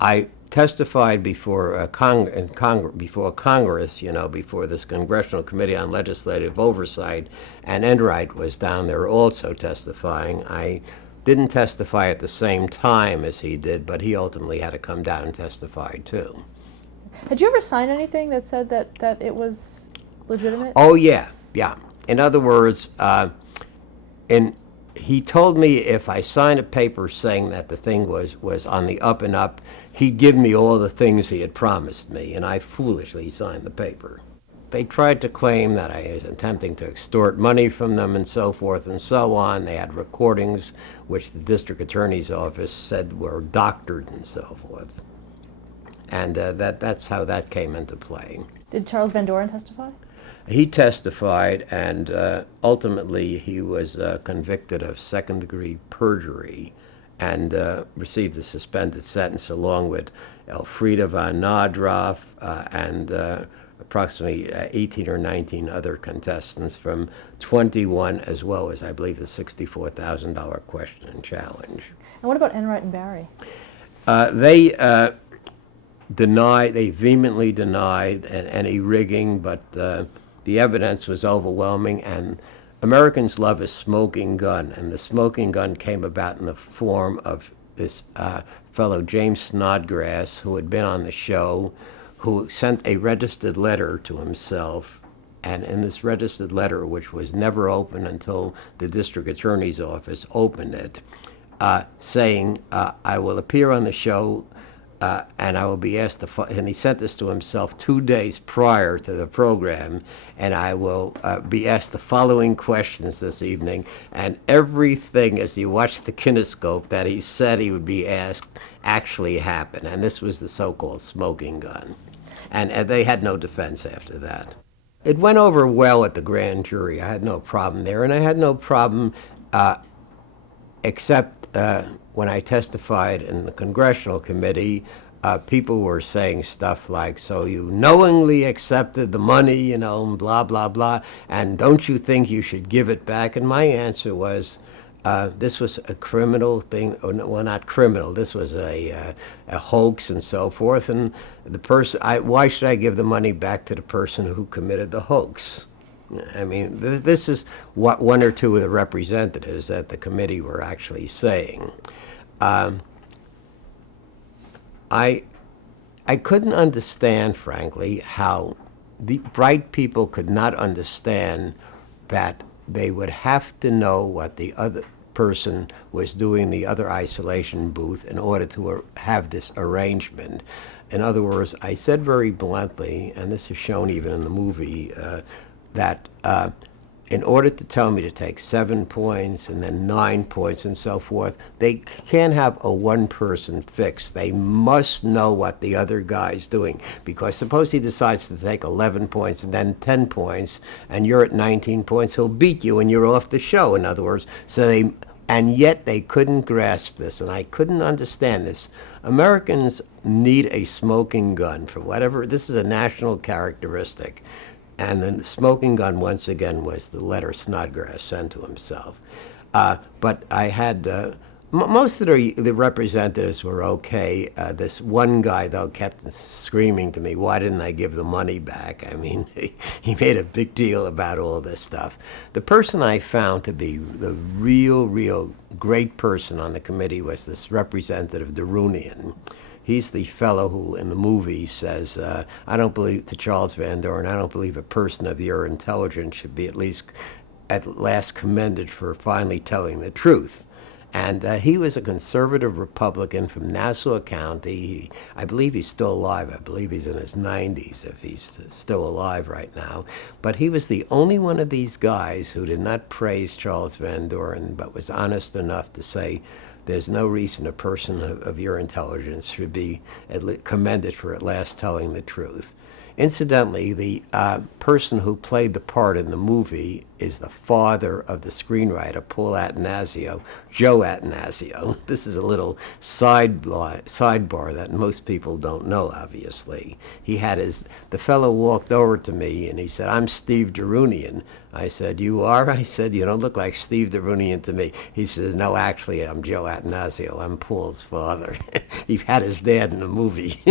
I testified before before Congress, before this Congressional Committee on Legislative Oversight, and Enright was down there also testifying. I didn't testify at the same time as he did, but he ultimately had to come down and testify too. Had you ever signed anything that said that it was legitimate? Oh yeah, yeah. In other words, and he told me if I signed a paper saying that the thing was on the up and up, he'd give me all the things he had promised me, and I foolishly signed the paper. They tried to claim that I was attempting to extort money from them and so forth and so on. They had recordings which the district attorney's office said were doctored and so forth. And that's how that came into play. Did Charles Van Doren testify? He testified, and ultimately he was convicted of second-degree perjury and received a suspended sentence along with Elfriede von Nodroff and approximately 18 or 19 other contestants from 21, as well as, I believe, the $64,000 question and challenge. And what about Enright and Barry? They vehemently denied any rigging, but the evidence was overwhelming, and Americans love a smoking gun, and the smoking gun came about in the form of this fellow, James Snodgrass, who had been on the show, who sent a registered letter to himself, and in this registered letter, which was never opened until the district attorney's office opened it, saying, I will appear on the show and I will be asked and he sent this to himself 2 days prior to the program, and I will be asked the following questions this evening, and everything as you watch the kinescope that he said he would be asked actually happened, and this was the so-called smoking gun. And they had no defense after that. It went over well at the grand jury. I had no problem there, and I had no problem except when I testified in the Congressional Committee, people were saying stuff like, so you knowingly accepted the money, blah, blah, blah, and don't you think you should give it back? And my answer was, this was a criminal thing, well, not criminal, this was a hoax and so forth, and the person, why should I give the money back to the person who committed the hoax? I mean, this is what one or two of the representatives at the committee were actually saying. I couldn't understand, frankly, how the bright people could not understand that they would have to know what the other person was doing in the other isolation booth in order to have this arrangement. In other words, I said very bluntly, and this is shown even in the movie, that in order to tell me to take 7 points and then 9 points and so forth, they can't have a one-person fix. They must know what the other guy's doing. Because suppose he decides to take 11 points and then 10 points, and you're at 19 points, he'll beat you and you're off the show, in other words. And yet they couldn't grasp this, and I couldn't understand this. Americans need a smoking gun for whatever. This is a national characteristic. And the smoking gun, once again, was the letter Snodgrass sent to himself. But I had, most of the representatives were okay. This one guy, though, kept screaming to me, why didn't I give the money back? I mean, he made a big deal about all this stuff. The person I found to be the real great person on the committee was this Representative Darunian. He's the fellow who, in the movie, says, I don't believe, to Charles Van Doren, I don't believe a person of your intelligence should be at last commended for finally telling the truth. And he was a conservative Republican from Nassau County. I believe he's still alive. I believe he's in his 90s, if he's still alive right now. But he was the only one of these guys who did not praise Charles Van Doren, but was honest enough to say, there's no reason a person of your intelligence should be commended for at last telling the truth. Incidentally, the person who played the part in the movie is the father of the screenwriter, Paul Atanasio, Joe Atanasio. This is a little sidebar that most people don't know, obviously. The fellow walked over to me and he said, "I'm Steve Darunian." I said, "You are?" I said, "You don't look like Steve Darunian to me." He says, "No, actually, I'm Joe Atanasio. I'm Paul's father." He had his dad in the movie.